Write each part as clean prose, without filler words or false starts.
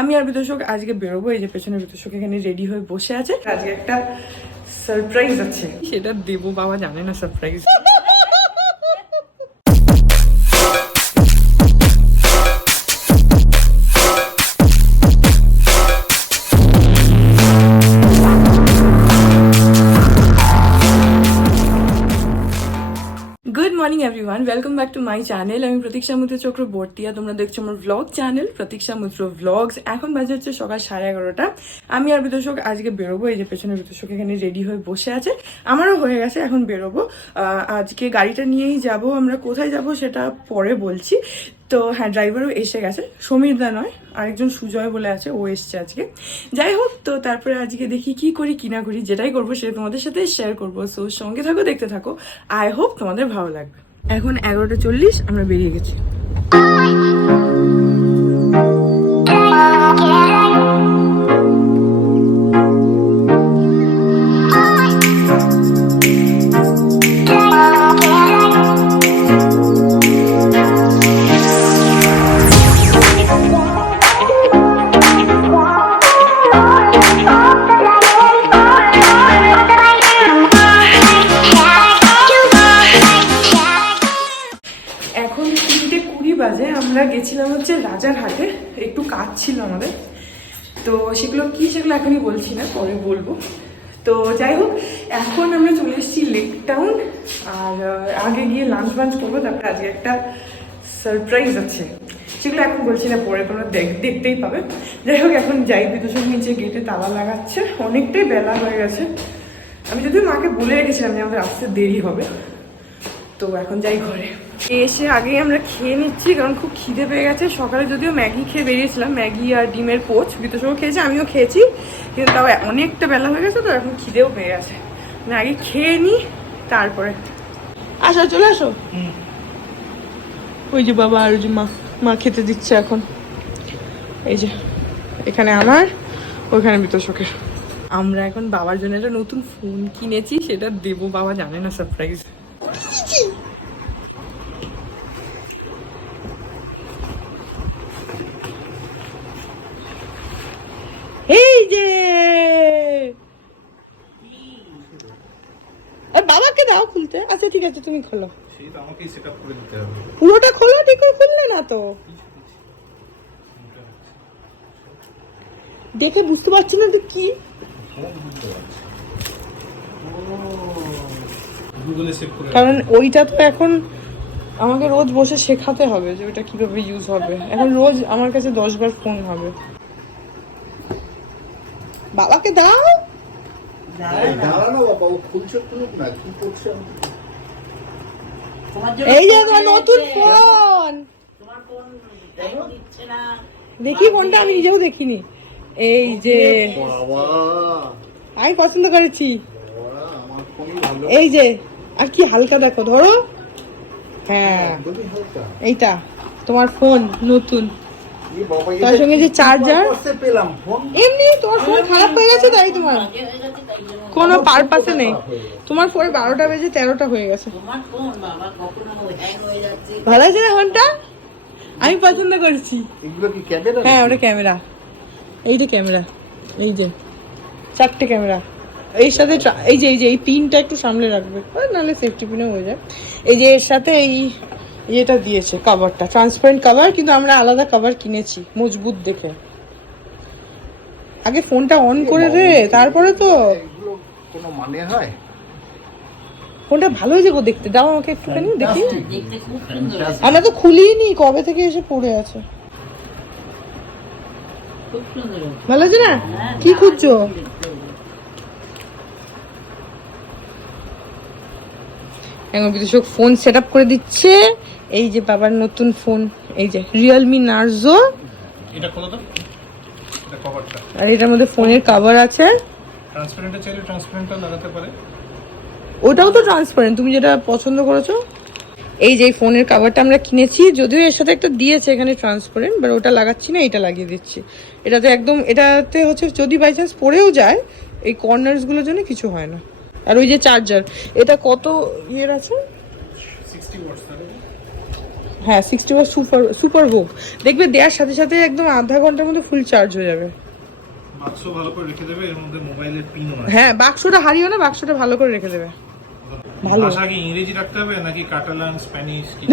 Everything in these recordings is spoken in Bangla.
আমি আর বিতোষক আজকে বেরোবো। এই যে পেছনে বিতোষক এখানে রেডি হয়ে বসে আছে। আজকে একটা সারপ্রাইজ আছে, সেটা দেবো, বাবা জানে না surprise. Good morning everyone, welcome back to my channel. আমি প্রতীক্ষা মিত্র চক্রবর্তী আর তোমরা দেখছো আমার ভ্লগ চ্যানেল প্রতীক্ষা মিত্র ভ্লগস। এখন বাজে হচ্ছে সকাল 11:30। আমি আর বিতোষক আজকে বেরোবো। এই যে পেছনে বিতোষক এখানে রেডি হয়ে বসে আছে, আমারও হয়ে গেছে, এখন বেরোবো। আজকে গাড়িটা নিয়েই যাব। আমরা কোথায় যাব সেটা পরে বলছি। তো হ্যাঁ, ড্রাইভারও এসে গেছে, সমীরদা নয়, আরেকজন সুজয় বলে আছে, ও এসছে আজকে। যাই হোক, তো তারপরে আজকে দেখি কি করি কি না করি, যেটাই করবো সেটা তোমাদের সাথে শেয়ার করবো। সো সঙ্গে থাকো, দেখতে থাকো, আই হোপ তোমাদের ভালো লাগবে। এখন 11:40, আমরা বেরিয়ে গেছি। আমরা গেছিলাম হচ্ছে রাজারহাটে, একটু কাজ ছিল আমাদের, তো সেগুলো কি সেগুলো এখনই বলছি না, পরে বলবো। তো যাই হোক, এখন আমরা চলে এসেছি লেক টাউন। আর আগে গিয়ে লাঞ্চ বাঞ্চ করবো, তারপরে আজকে একটা সারপ্রাইজ আছে, সেগুলো এখন বলছি না, পরে তোমরা দেখতেই পাবে। যাই হোক, এখন যাই। বিতোষক নিচে গেটে তালা লাগাচ্ছে, অনেকটাই বেলা হয়ে গেছে। আমি যদিও মাকে বলে রেখেছিলাম যে আমাদের আসতে দেরি হবে। তো এখন যাই ঘরে। এসে আগেই আমরা খেয়ে নিচ্ছি, কারণ খুব খিদে পেয়ে গেছে। সকালে যদিও ম্যাগি খেয়ে বেরিয়েছিলাম, ম্যাগি আর ডিমের পোচ, বিতোষকও খেয়েছে, আমিও খেয়েছি, কিন্তু তাও অনেকটা বেলা হয়ে গেছে, তো এখন খিদেও পেয়ে গেছে। আগে খেয়ে নিই, তারপরে আসো, চলে আসো। ওই যে বাবা আর যে মা খেতে দিচ্ছে এখন। এই যে এখানে আমার, ওইখানে বিতোষকের। আমরা এখন বাবার জন্য একটা নতুন ফোন কিনেছি, সেটা দেবো, বাবা জানে না সারপ্রাইজ। এই যে বাবাকে দাও খুলতে। আচ্ছা ঠিক আছে, তুমি খোলো। পুরোটা খোলো, ঠিক করে খুললে না তো, দেখে বুঝতে পারছি না তো কি। কারণ ওইটা তো এখন আমাকে রোজ বসে শেখাতে হবে যে ওইটা কিভাবে ইউজ হবে। এখন রোজ আমার কাছে 10 বার ফোন হবে। বাবাকে দাও। এই যে আমার নতুন ফোন, দেখি ফোনটা, আমি নিজেও দেখিনি। এই যে আমি পছন্দ করেছি, এই যে। আর কি হালকা, দেখো, ধরো। হ্যাঁ, এইটা তোমার ফোন নতুন, তার সঙ্গে যে চার্জার। এমনি তোমার ফোন খারাপ হয়ে গেছে, তাই তোমার কোনো পারপাসে নেই। তোমার ফোনে 12টা বেজে 13টা হয়ে গেছে। ভালো আছে না ফোনটা? আমি পছন্দ করছি। হ্যাঁ, ওটা ক্যামেরা, এইটা ক্যামেরা, এই যে 4টে ক্যামেরা এর সাথে। এই যে এই পিনটা একটু সামনে রাখবে, নাহলে সেফটি পিনও হয়ে যায়। এই যে এর সাথে এই এটা দিয়েছে, কভারটা ট্রান্সপারেন্ট কভার, কিন্তু আমরা আলাদা কভার কিনেছি মজবুত দেখে। আগে ফোনটা অন করে দে, তারপরে তো কোনো মানে হয়। ফোনটা ভালো হয়েছে গো দেখতে, দাও আমাকে একটুখানি দেখি। আমরা তো খুলিনি, কবে থেকে এসে পড়ে আছে। ভালো আছে না? কি খুঁজছো? এখন বিতোষক ফোন সেট আপ করে দিচ্ছে। এই যে বাবার নতুন ফোন, এই যে রিয়েলমি নার্জো। এটা খোলো তো, এটা কভারটা। আর এটার মধ্যে ফোনের কভার আছে। ট্রান্সপারেন্টটা চাইলে ট্রান্সপারেন্টটা লাগাতে পারে। ওটাও তো ট্রান্সপারেন্ট, তুমি যেটা পছন্দ করেছো। এই যে ফোনের কভারটা আমরা কিনেছি, যদিও এর সাথে একটা দিয়েছে এখানে ট্রান্সপারেন্ট, বাট ওটা লাগাচ্ছি না, এটা লাগিয়ে দিচ্ছি। এটাতে একদম, এটাতে হচ্ছে যদি বাই চান্স পড়েও যায়, এই কর্নার্সগুলোর জন্য কিছু হয় না। আর ওই যে চার্জার, এটা কত ইয়ের আছে? 60 ওয়াটস। হ্যাঁ 60 ওয়াট সুপার সুপার হুক, দেখবে দেওয়ার সাথে সাথে একদম আধা ঘন্টার মধ্যে ফুল চার্জ হয়ে যাবে। বাক্স ভালো করে রেখে দেবে, এর মধ্যে মোবাইলের পিনও আছে। হ্যাঁ বাক্সটা হারিও না, বাক্সটা ভালো করে রেখে দেবে। ভালো। ভাষা কি ইংরেজি রাখতে হবে নাকি কাটালান স্প্যানিশ কি?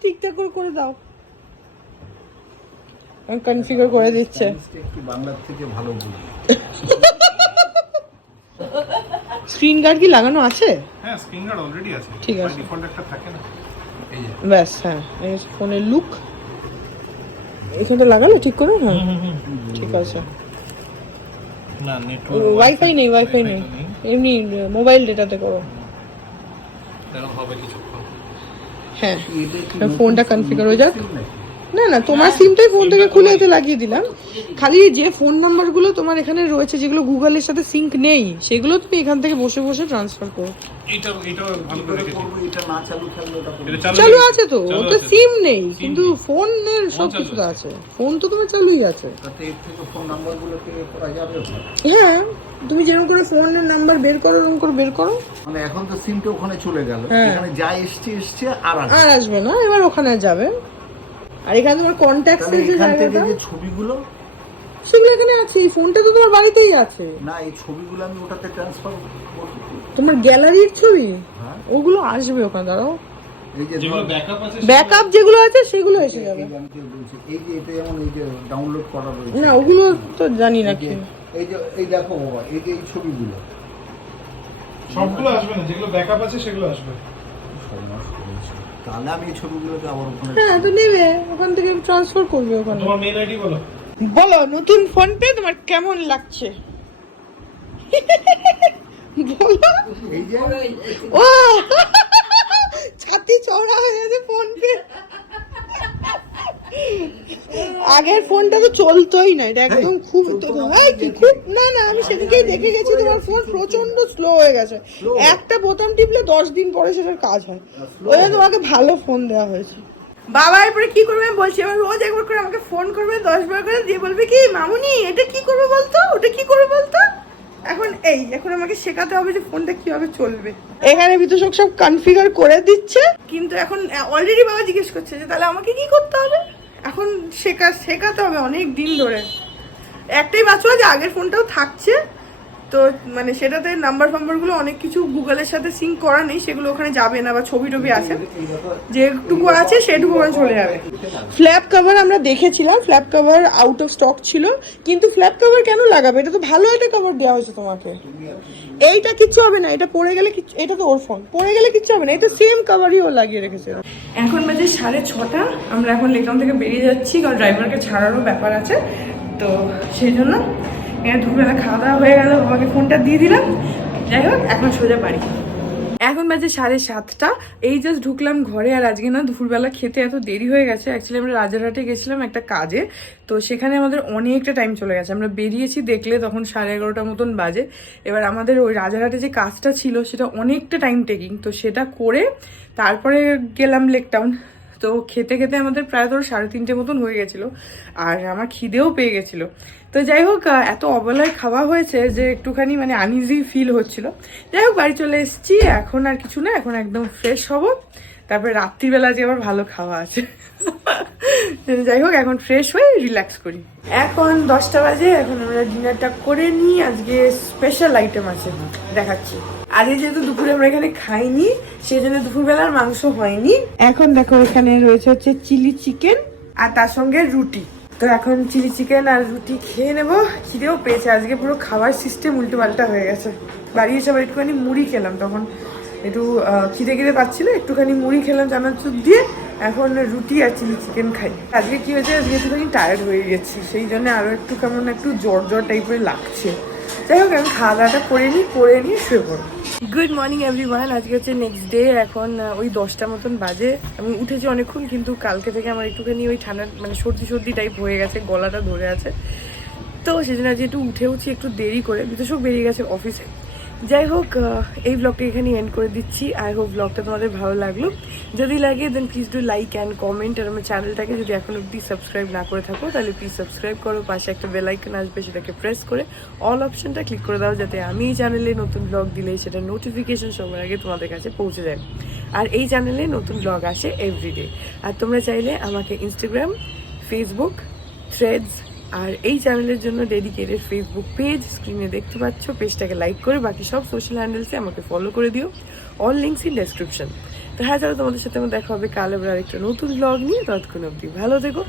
ঠিকঠাক করে করে দাও, আমি কনফিগার করে দিচ্ছে। একটু বাংলার থেকে ভালো বলি। স্ক্রিন গার্ড কি লাগানো আছে? হ্যাঁ স্ক্রিন গার্ড অলরেডি আছে, ঠিক আছে। ডিফল্ট একটা থাকে না। এই যে ব্যাস, হ্যাঁ এই ফোনের লুক এখানটা লাগালো ঠিক করে। হ্যাঁ ঠিক আছে। না নেটওয়ার্ক ওয়াইফাই নেই, ওয়াইফাই নেই, এমনি মোবাইল ডেটাতে করো। তাহলে হবে কিছু। হ্যাঁ ফোনটা কনফিগার হয়ে যাক। না না তোমার সিমটাই ফোন থেকে খুলে এতে লাগিয়ে দিলাম, খালি যে ফোন নাম্বারগুলো তোমার এখানে রয়েছে যেগুলো গুগলের সাথে সিঙ্ক নেই সেগুলো তুমি এখান থেকে বসে বসে ট্রান্সফার করো। এটা ভালো করে রেখেছি। এটা না চালু থাকলে ওটা করবো। এটা চালু আছে তো, ওতে সিম নেই কিন্তু ফোনের সব কিছু তো আছে, ফোন তো তোমার চালুই আছে। তাতে এর থেকে ফোন নাম্বারগুলোকে করা যাবে? হ্যাঁ তুমি যেরকম করে ফোনের নাম্বার বের করো ওরকম করে বের করো। মানে এখন তো সিমটা ওখানে চলে গেল, হ্যাঁ। এখানে যা এসছে আর আসবে আর আসবে না, এবার ওখানে যাবে। আর এখানে তোমার কন্ট্যাক্টস তাহলে এর যে এখান থেকে জায়গাটা যে ছবিগুলো, সেগুলো এখানে আছে, এই ফোনটা তো তোমার বাড়িতেই আছে। না এই ছবিগুলো আমি ওটাতে ট্রান্সফার করব। তোমার গ্যালারির ছবি হ্যাঁ। ওগুলো আসবে ওখানে, দাঁড়াও এই যে যেগুলো ব্যাকআপ আছে ব্যাকআপ যেগুলো আছে সেগুলো এসে যাবে। এই যে আমি কি বলছি, এই যে এটা যেমন এই যে ডাউনলোড করা রয়েছে, না ওগুলো তো জানি না কি। এই যে এই দেখো বাবা, এই যে এই ছবিগুলো সবগুলো আসবে না, যেগুলো ব্যাকআপ আছে সেগুলো আসবে। সর্বনাশ করেছে। তাহলে আমি এই ছবিগুলোকে আবার ওখানে হ্যাঁ তো নেবে ওখান থেকে ট্রান্সফার করবে ওখানে। তোমার মেল আইডি বলো। বলো নতুন ফোন পে তোমার কেমন লাগছে? বলো। এই যে ও ছাতি চড়া হয়ে গেছে ফোন পে। আগের ফোনটা তো চলতোই না, এটা একদম খুব খুব না না আমি সেদিকেই দেখে গেছি তোমার ফোন প্রচন্ড স্লো হয়ে গেছে, একটা বোতাম টিপলে 10 দিন পরে সেটার কাজ হয়, ওই জন্য তোমাকে ভালো ফোন দেওয়া হয়েছে। বাবা এরপরে কি করবে বলছি, এবার রোজ একবার করে আমাকে ফোন করবে 10 বার করে, দিয়ে বলবে কি মামুনি এটা কি করবে বলতো, ওটা কি করবে বলতো। এখন আমাকে শেখাতে হবে যে ফোনটা কিভাবে চলবে। এখানে বিতোষক সব কনফিগার করে দিচ্ছে, কিন্তু এখন অলরেডি বাবা জিজ্ঞেস করছে যে তাহলে আমাকে কি করতে হবে। এখন শেখাতে হবে অনেক দিন ধরে। একটাই বাচ্চা যে আগের ফোনটাও থাকছে, তো মানে সেটাতে নাম্বার ফাম্বারগুলো অনেক কিছু গুগলের সাথে সিঙ্ক করা নেই, সেগুলো ওখানে যাবে না, বা ছবি টবি আছে যেটুকু আছে সেটুকু ওখানে চলে যাবে। ফ্ল্যাপ কভার আমরা দেখেছিলাম, flap cover out of stock ছিল, কিন্তু ফ্ল্যাপ কভার কেন লাগাবে, এটা তো ভালো একটা কভার দেওয়া হয়েছে তোমাকে। এইটা কিচ্ছু হবে না, এটা পড়ে গেলে এটা তো ওর ফোন, পড়ে গেলে কিচ্ছু হবে না, এটা সেম কভারই ও লাগিয়ে রেখেছে। এখন বাজে 6:30, আমরা এখন লেকটাউন থেকে বেরিয়ে যাচ্ছি, কারণ ড্রাইভারকে ছাড়ারও ব্যাপার আছে, তো সেই জন্য এখানে দুপুরবেলা খাওয়া দাওয়া হয়ে গেল, বাবাকে ফোনটা দিয়ে দিলাম। যাই হোক এখন সোজা বাড়ি। এখন বাজে 7:30, এই জাস্ট ঢুকলাম ঘরে। আর আজকে না দুপুরবেলা খেতে এত দেরি হয়ে গেছে, অ্যাকচুয়ালি আমরা রাজারহাটে গেছিলাম একটা কাজে, তো সেখানে আমাদের অনেকটা টাইম চলে গেছে। আমরা বেরিয়েছি দেখলে তখন 11:30 মতন বাজে। এবার আমাদের ওই রাজারহাটে যে কাজটা ছিল সেটা অনেকটা টাইম টেকিং, তো সেটা করে তারপরে গেলাম লেকটাউন। তো খেতে খেতে আমাদের প্রায় ধরো 3:30 মতন হয়ে গেছিলো, আর আমার খিদেও পেয়ে গেছিলো। তো যাই হোক এত অবেলায় খাওয়া হয়েছে যে একটুখানি মানে আনইজি ফিল হচ্ছিল। যাই হোক বাড়ি চলে এসেছি, এখন আর কিছু না, এখন একদম ফ্রেশ হব, তারপরে রাত্রিবেলা যে আবার ভালো খাওয়া আছে। যাই হোক এখন ফ্রেশ হয়ে রিল্যাক্স করি। এখন 10টা বাজে, এখন আমরা ডিনারটা করে নিই। আজকে স্পেশাল আইটেম আছে, দেখাচ্ছি। আজকে যেহেতু দুপুরে আমরা এখানে খাইনি, সেই জন্য দুপুরবেলার মাংস হয়নি। এখন দেখো এখানে রয়েছে হচ্ছে চিলি চিকেন আর তার সঙ্গে রুটি। তো এখন চিলি চিকেন আর রুটি খেয়ে নেবো, খিদেও পেয়েছে। আজকে পুরো খাবার সিস্টেম উল্টো পাল্টা হয়ে গেছে। বাড়ি এসে আবার একটুখানি মুড়ি খেলাম, তখন একটু খিদে পাচ্ছিল, একটুখানি মুড়ি খেলাম চানাচুর দিয়ে। এখন রুটি আর চিলি চিকেন খাই। আজকে কি হয়েছে, আজকে একটুখানি টায়ার্ড হয়ে গেছি, সেই জন্য আরও একটু কেমন একটু জ্বর টাইপের লাগছে। যাই হোক আমি খাওয়া দাওয়াটা করে নিয়ে শুয়ে পড়বো। Good morning everyone. আজকে হচ্ছে নেক্সট ডে। এখন ওই 10টা মতন বাজে। আমি উঠেছি অনেকক্ষণ, কিন্তু কালকে থেকে আমার একটুখানি ওই ঠান্ডা মানে সর্দি টাইপ হয়ে গেছে, গলাটা ধরে আছে, তো সেজন্য আজকে একটু উঠেওছি একটু দেরি করে। বিতোষক বেরিয়ে গেছে অফিসে, যাই হোক, এই ব্লগটা এখানে এন্ড করে দিচ্ছি। আই হোপ ব্লগটা তোমাদের ভালো লাগলো। যদি লাগে দেন please do like and comment. আর আমার চ্যানেলটাকে যদি এখন অব্দি সাবস্ক্রাইব না করে থাকো তাহলে প্লিজ সাবস্ক্রাইব করো। পাশে একটা বেল আইকন আসবে, সেটাকে প্রেস করে অল অপশনটা ক্লিক করে দাও, যাতে আমি এই চ্যানেলে নতুন ব্লগ দিলে সেটা নোটিফিকেশন সবার আগে তোমাদের কাছে পৌঁছে যায়। আর এই চ্যানেলে নতুন ব্লগ আসে এভরিডে। আর তোমরা চাইলে আমাকে ইনস্টাগ্রাম, ফেসবুক, থ্রেডস আর এই চ্যানেলের জন্য ডেডিকেটেড ফেসবুক পেজ স্ক্রিনে দেখতে পাচ্ছ, পেজটাকে লাইক করে বাকি সব সোশ্যাল হ্যান্ডেলসে আমাকে ফলো করে দিও। All links in description. তো হ্যাঁ, চলো তোমাদের সাথে আমার দেখা হবে কাল আবার আরেকটা নতুন ব্লগ নিয়ে। ততক্ষণ অবধি ভালো থেকো।